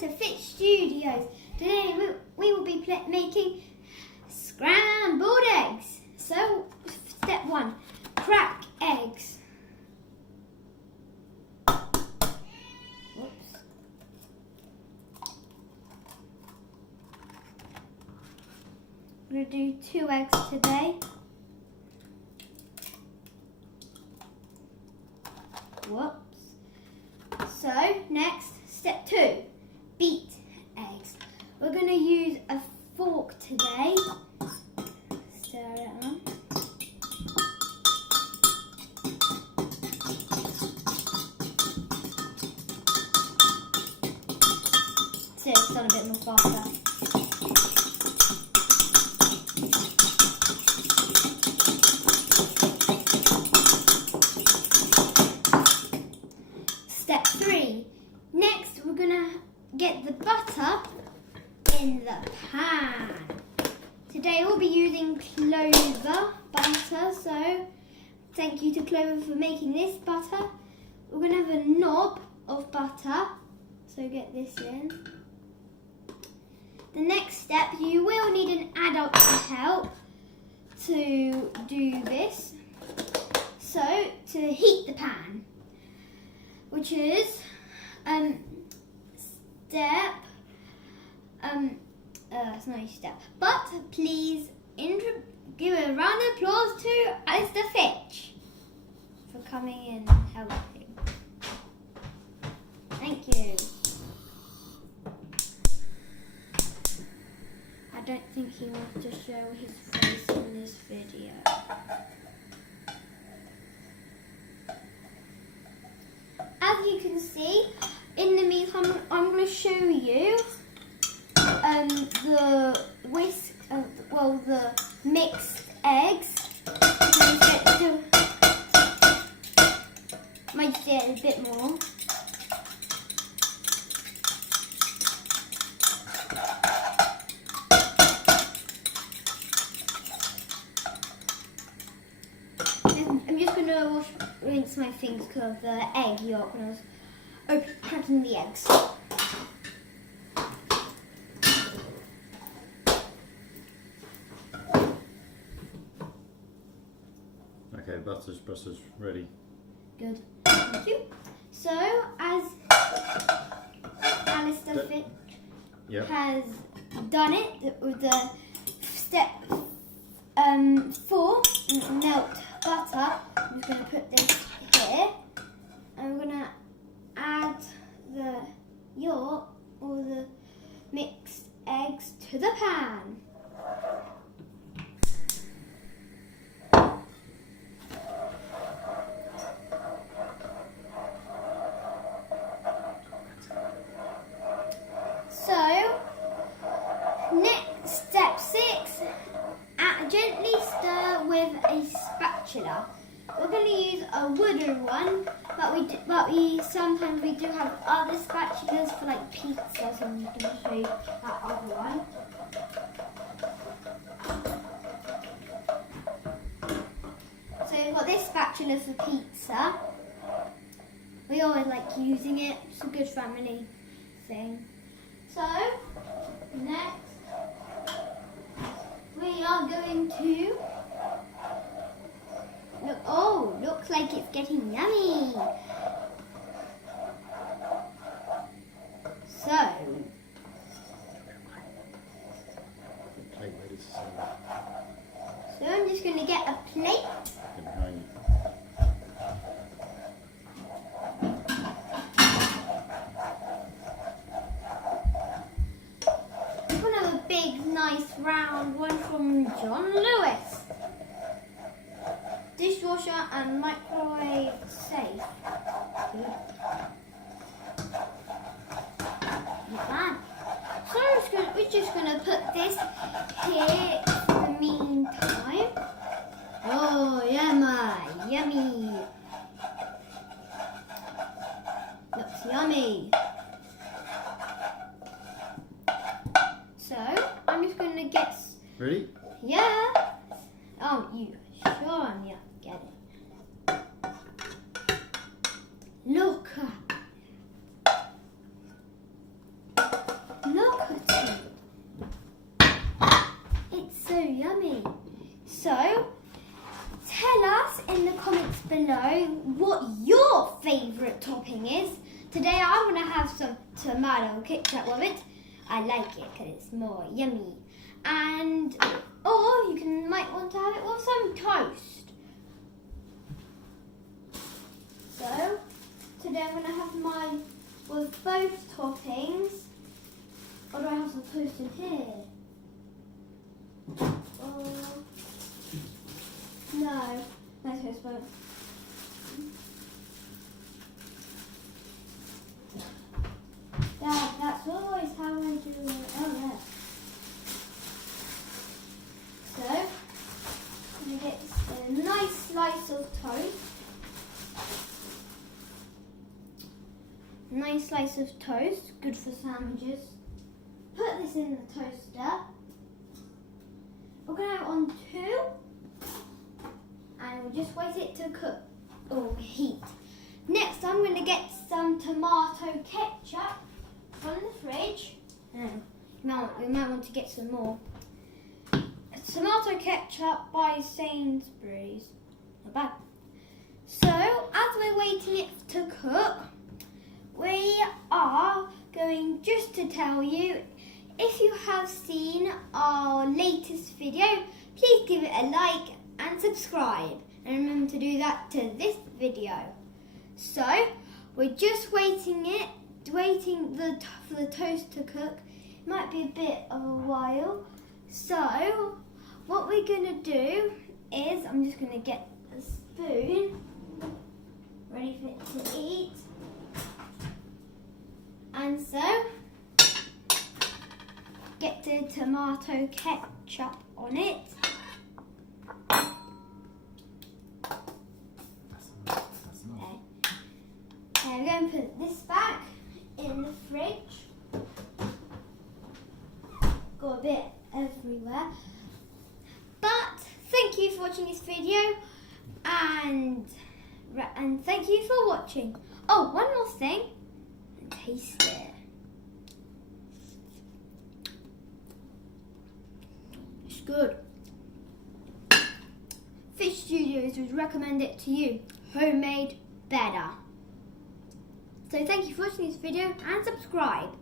to Fit Studios. Today we will be making scrambled eggs. So, step 1, crack eggs. Whoops. We're going to do 2 eggs today. Whoops. So, next, step 2, beat eggs. We're going to use a fork today. Stir it on. So it's done a bit more faster. Step 3. Next, we're going to get the butter in the pan. Today we'll be using Clover butter, so thank you to Clover for making this butter. We're going to have a knob of butter, so get this in. The next step, you will need an adult to help to do this. So, to heat the pan, which is step, it's not a step, but please give a round of applause to Alistair Fitch for coming in and helping. Thank you. I don't think he wants to show his face in this video. As you can see, in the meantime, I'm going to show you the the mixed eggs. Might just get a bit more. I'm just going to rinse my fingers because of the egg yolk when I was cracking the eggs. Okay, butter's ready. Good, thank you. So, as Alistair Fitch has done it with the step 4, melt butter, I'm just going to put this here. I'm going to add the yolk or the mixed eggs to the pan. So, next, step 6, gently stir with a spatula. We're going to use a wooden one, but we sometimes do have other spatulas for like pizza, so I'm going to show you that other one. So we've got this spatula for pizza. We always like using it. It's a good family thing. So, next, we are going to looks like it's getting yummy. So, I'm just going to get a plate. Big, nice, round one from John Lewis. Dishwasher and microwave safe. Not bad. So we're just going to put this here in the meantime. Oh, yummy. Looks yummy. So, I'm just going to get... Ready? Yeah. Oh, you sure? Yeah, get it. Look. Today I'm going to have some tomato ketchup with it. I like it because it's more yummy. And, or you might want to have it with some toast. So, today I'm going to have mine with both toppings. Or do I have some toast in here? No, no toast won't. Yeah, that's always how I do it. Oh yeah. So, I'm going to get a nice slice of toast. Nice slice of toast, good for sandwiches. Put this in the toaster. We're going to have it on 2. And we'll just wait it to cook or heat. Next, I'm going to get some tomato ketchup from the fridge. You might want to get some more. Tomato ketchup by Sainsbury's. Not bad. So, as we're waiting it to cook, we are going just to tell you, if you have seen our latest video, please give it a like and subscribe. And remember to do that to this video. So, we're just waiting for the toast to cook. It might be a bit of a while. So, what we're going to do is, I'm just going to get a spoon ready for it to eat. And so, get the tomato ketchup on it. Okay, I'm going to put this back in the fridge. Got a bit everywhere. But thank you for watching this video, and thank you for watching. Oh, one more thing. Taste it. It's good. Fish Studios would recommend it to you. Homemade better. So thank you for watching this video and subscribe.